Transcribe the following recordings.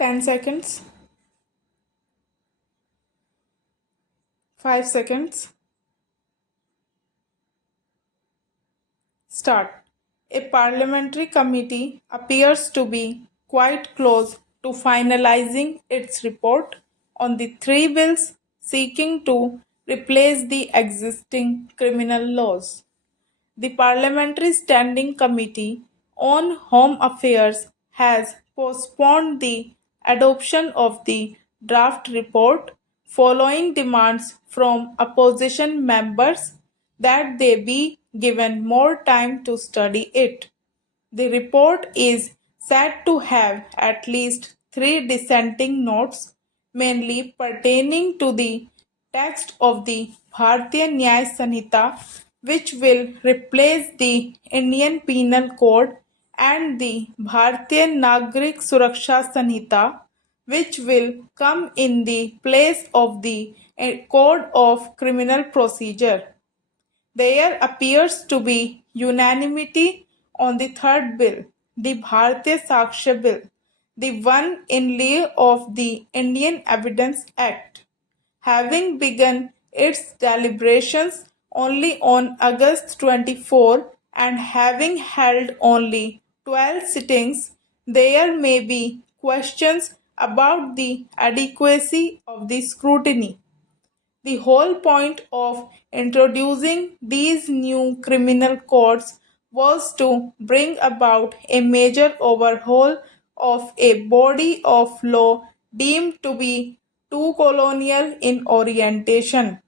10 seconds, 5 seconds. Start. A parliamentary committee appears to be quite close to finalizing its report on the three bills seeking to replace the existing criminal laws. The Parliamentary Standing Committee on Home Affairs has postponed the adoption of the draft report following demands from opposition members that they be given more time to study it. The report is said to have at least three dissenting notes, mainly pertaining to the text of the Bharatiya Nyaya Sanhita, which will replace the Indian Penal Code, and the Bharatiya Nagrik Suraksha Sanhita, which will come in the place of the Code of Criminal Procedure. There appears to be unanimity on the third bill, the Bharatiya Sakshya Bill, the one in lieu of the Indian Evidence Act. Having begun its deliberations only on August 24 and having held only 12 sittings, there may be questions about the adequacy of the scrutiny. The whole point of introducing these new criminal codes was to bring about a major overhaul of a body of law deemed to be too colonial in orientation.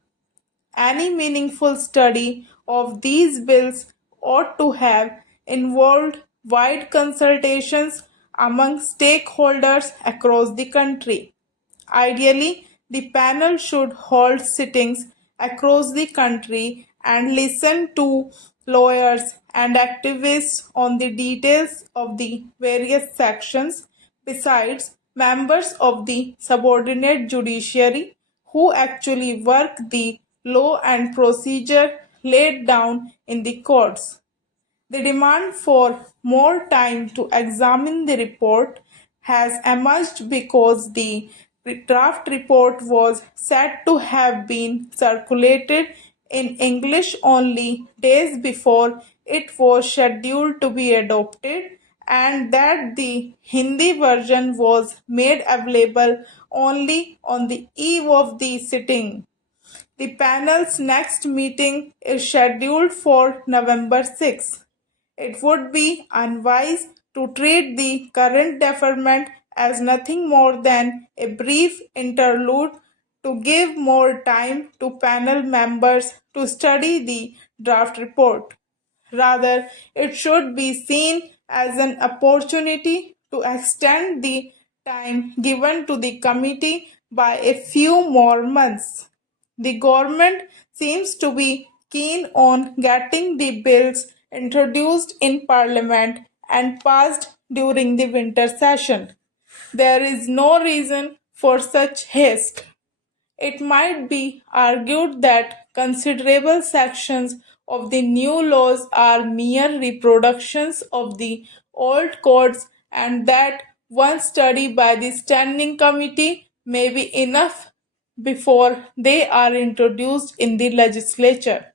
Any meaningful study of these bills ought to have involved wide consultations among stakeholders across the country. Ideally, the panel should hold sittings across the country and listen to lawyers and activists on the details of the various sections, besides members of the subordinate judiciary who actually work the law and procedure laid down in the courts. The demand for more time to examine the report has emerged because the draft report was said to have been circulated in English only days before it was scheduled to be adopted, and that the Hindi version was made available only on the eve of the sitting. The panel's next meeting is scheduled for November 6. It would be unwise to treat the current deferment as nothing more than a brief interlude to give more time to panel members to study the draft report. Rather, it should be seen as an opportunity to extend the time given to the committee by a few more months. The government seems to be keen on getting the bills introduced in Parliament and passed during the winter session. There is no reason for such haste. It might be argued that considerable sections of the new laws are mere reproductions of the old codes, and that one study by the Standing Committee may be enough before they are introduced in the legislature.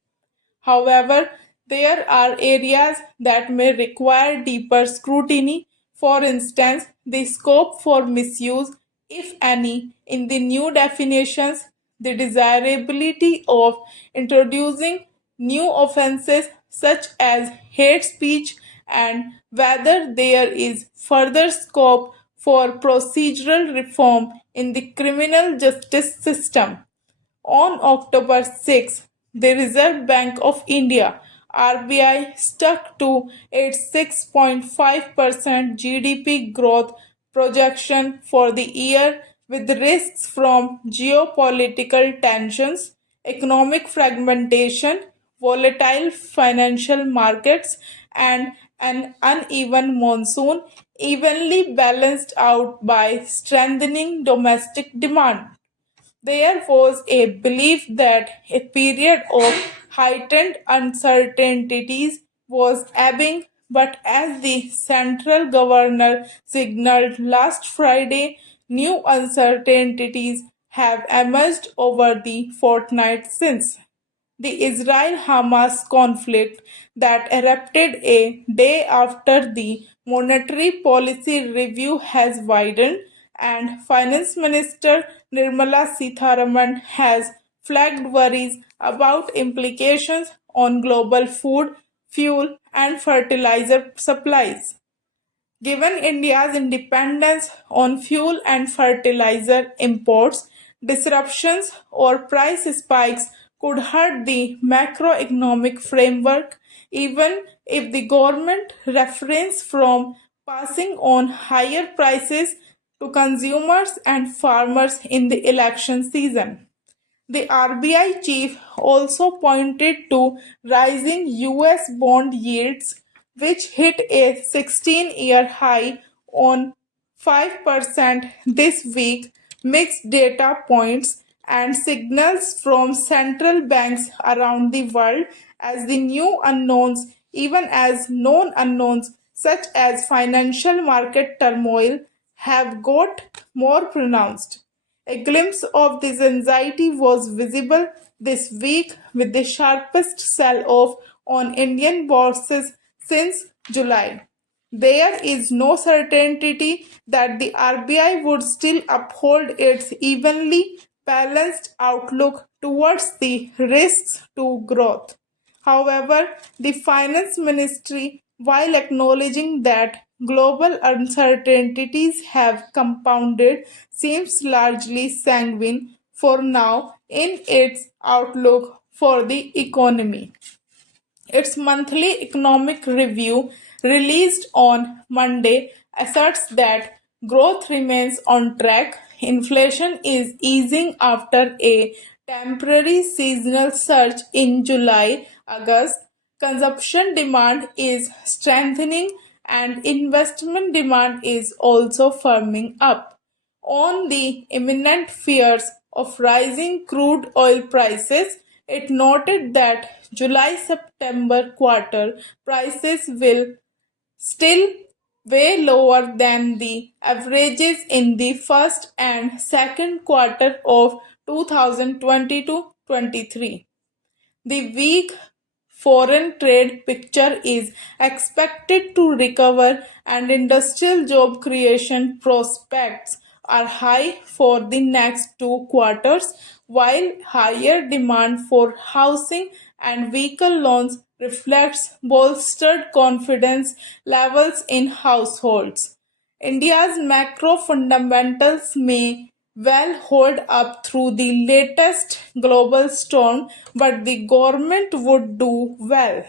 However, there are areas that may require deeper scrutiny, for instance, the scope for misuse, if any, in the new definitions, the desirability of introducing new offenses such as hate speech, and whether there is further scope for procedural reform in the criminal justice system. On October 6, the Reserve Bank of India (RBI) stuck to its 6.5% GDP growth projection for the year, with risks from geopolitical tensions, economic fragmentation, volatile financial markets, and an uneven monsoon, evenly balanced out by strengthening domestic demand. There was a belief that a period of heightened uncertainties was ebbing but as the central governor signaled last Friday, new uncertainties have emerged over the fortnight since. The Israel Hamas conflict that erupted a day after the monetary policy review has widened, and Finance Minister Nirmala Sitharaman has flagged worries about implications on global food, fuel, and fertilizer supplies. Given India's independence on fuel and fertilizer imports, disruptions or price spikes could hurt the macroeconomic framework, even if the government refrains from passing on higher prices to consumers and farmers in the election season. The RBI chief also pointed to rising US bond yields, which hit a 16-year high on 5% this week. Mixed data points and signals from central banks around the world as the new unknowns, even as known unknowns such as financial market turmoil, have got more pronounced. A glimpse of this anxiety was visible this week with the sharpest sell off on Indian bourses since July. There is no certainty that the RBI would still uphold its evenly balanced outlook towards the risks to growth. However, the Finance Ministry, while acknowledging that global uncertainties have compounded, seems largely sanguine for now in its outlook for the economy. Its monthly economic review, released on Monday, asserts that growth remains on track, inflation is easing after a temporary seasonal surge in July August, consumption demand is strengthening, and investment demand is also firming up. On the imminent fears of rising crude oil prices, it noted that July-September quarter prices will still way lower than the averages in the first and second quarter of 2022-23. The weak foreign trade picture is expected to recover, and industrial job creation prospects are high for the next two quarters, while higher demand for housing and vehicle loans reflects bolstered confidence levels in households. India's macro fundamentals may well hold up through the latest global storm, but the government would do well.